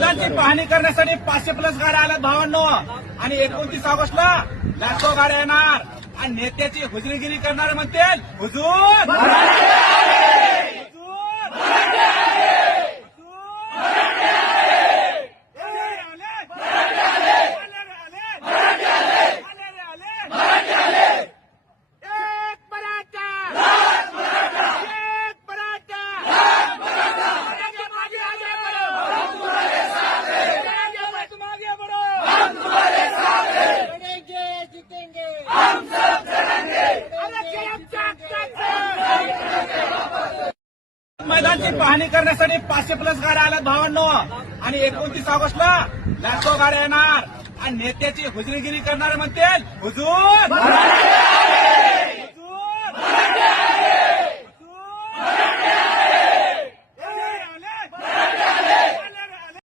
मैदानची पाहणी करण्यासाठी 500+ गाड्या आल्यात भावांनो. आणि 29 ऑगस्टला लाखो गाड्या येणार आणि नेत्याची हुजरीगिरी करणारे म्हणतील हुजूर मैदानची पाहणी करण्यासाठी 500+ गाड्या आल्यात भावांनो. आणि 29 ऑगस्टला लाखो गाड्या येणार आणि नेत्याची हुजरीगिरी करणारे म्हणतील हुजूर